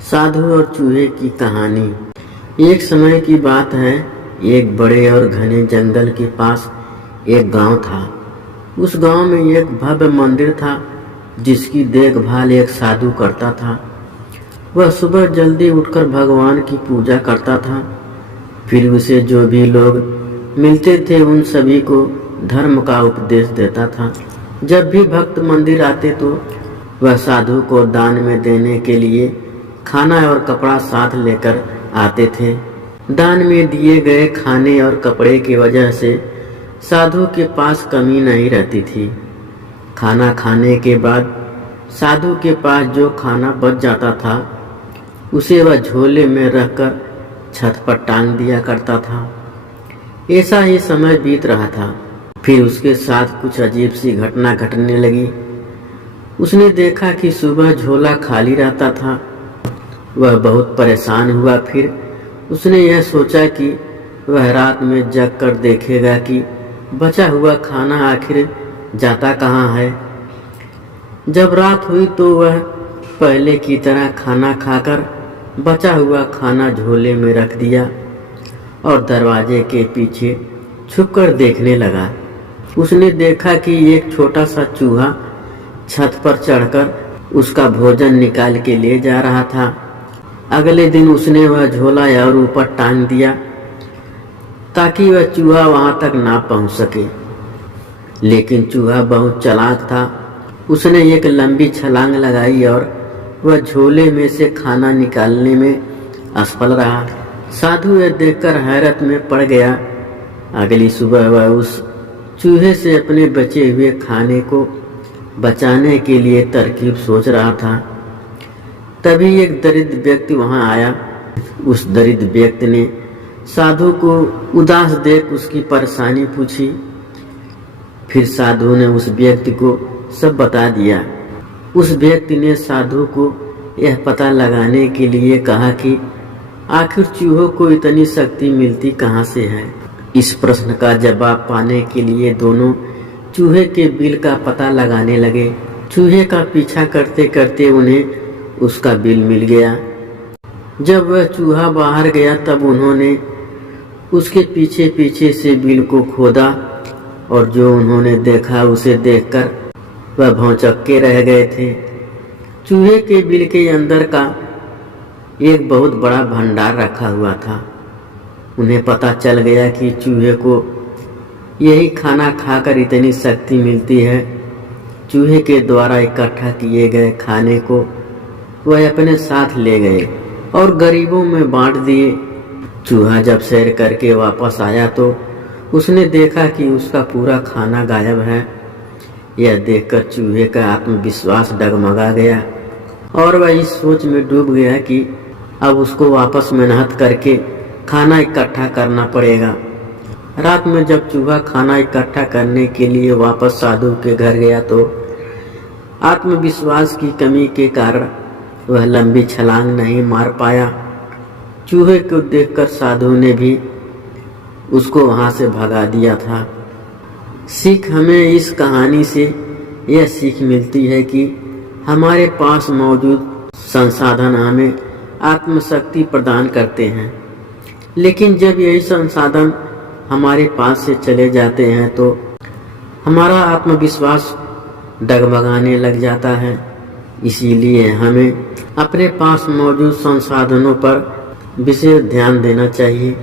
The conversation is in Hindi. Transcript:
साधु और चूहे की कहानी। एक समय की बात है, एक बड़े और घने जंगल के पास एक गांव था। उस गांव में एक भव्य मंदिर था जिसकी देखभाल एक साधु करता था। वह सुबह जल्दी उठकर भगवान की पूजा करता था। फिर उसे जो भी लोग मिलते थे उन सभी को धर्म का उपदेश देता था। जब भी भक्त मंदिर आते तो वह साधु को दान में देने के लिए खाना और कपड़ा साथ लेकर आते थे। दान में दिए गए खाने और कपड़े की वजह से साधु के पास कमी नहीं रहती थी। खाना खाने के बाद साधु के पास जो खाना बच जाता था उसे वह झोले में रखकर छत पर टांग दिया करता था। ऐसा ही समय बीत रहा था। फिर उसके साथ कुछ अजीब सी घटना घटने लगी। उसने देखा कि सुबह झोला खाली रहता था। वह बहुत परेशान हुआ। फिर उसने यह सोचा कि वह रात में जग कर देखेगा कि बचा हुआ खाना आखिर जाता कहाँ है। जब रात हुई तो वह पहले की तरह खाना खाकर बचा हुआ खाना झोले में रख दिया और दरवाजे के पीछे छुपकर देखने लगा। उसने देखा कि एक छोटा सा चूहा छत पर चढ़कर उसका भोजन निकाल के ले जा रहा था। अगले दिन उसने वह झोला और ऊपर टांग दिया ताकि वह चूहा वहां तक ना पहुंच सके। लेकिन चूहा बहुत चालाक था। उसने एक लंबी छलांग लगाई और वह झोले में से खाना निकालने में असफल रहा। साधु यह देखकर हैरत में पड़ गया। अगली सुबह वह उस चूहे से अपने बचे हुए खाने को बचाने के लिए तरकीब सोच रहा था। तभी एक दरिद्र व्यक्ति वहां आया। उस दरिद्र व्यक्ति ने साधु को उदास देख उसकी परेशानी पूछी। फिर साधु ने उस व्यक्ति को सब बता दिया। उस व्यक्ति ने साधु को यह पता लगाने के लिए कहा कि आखिर चूहों को इतनी शक्ति मिलती कहाँ से है। इस प्रश्न का जवाब पाने के लिए दोनों चूहे के बिल का पता लगाने लगे। चूहे का पीछा करते करते उन्हें उसका बिल मिल गया। जब वह चूहा बाहर गया तब उन्होंने उसके पीछे पीछे से बिल को खोदा और जो उन्होंने देखा उसे देखकर वह भौंचक्के रह गए थे। चूहे के बिल के अंदर का एक बहुत बड़ा भंडार रखा हुआ था। उन्हें पता चल गया कि चूहे को यही खाना खाकर इतनी शक्ति मिलती है। चूहे के द्वारा इकट्ठा किए गए खाने को वह अपने साथ ले गए और गरीबों में बांट दिए। चूहा जब सैर करके वापस आया तो उसने देखा कि उसका पूरा खाना गायब है। यह देखकर चूहे का आत्मविश्वास डगमगा गया और वह इस सोच में डूब गया कि अब उसको वापस मेहनत करके खाना इकट्ठा करना पड़ेगा। रात में जब चूहा खाना इकट्ठा करने के लिए वापस साधु के घर गया तो आत्मविश्वास की कमी के कारण वह लंबी छलांग नहीं मार पाया। चूहे को देखकर साधु ने भी उसको वहां से भगा दिया था। सीख हमें इस कहानी से यह सीख मिलती है कि हमारे पास मौजूद संसाधन हमें आत्मशक्ति प्रदान करते हैं, लेकिन जब यही संसाधन हमारे पास से चले जाते हैं तो हमारा आत्मविश्वास डगमगाने लग जाता है। इसीलिए हमें अपने पास मौजूद संसाधनों पर विशेष ध्यान देना चाहिए।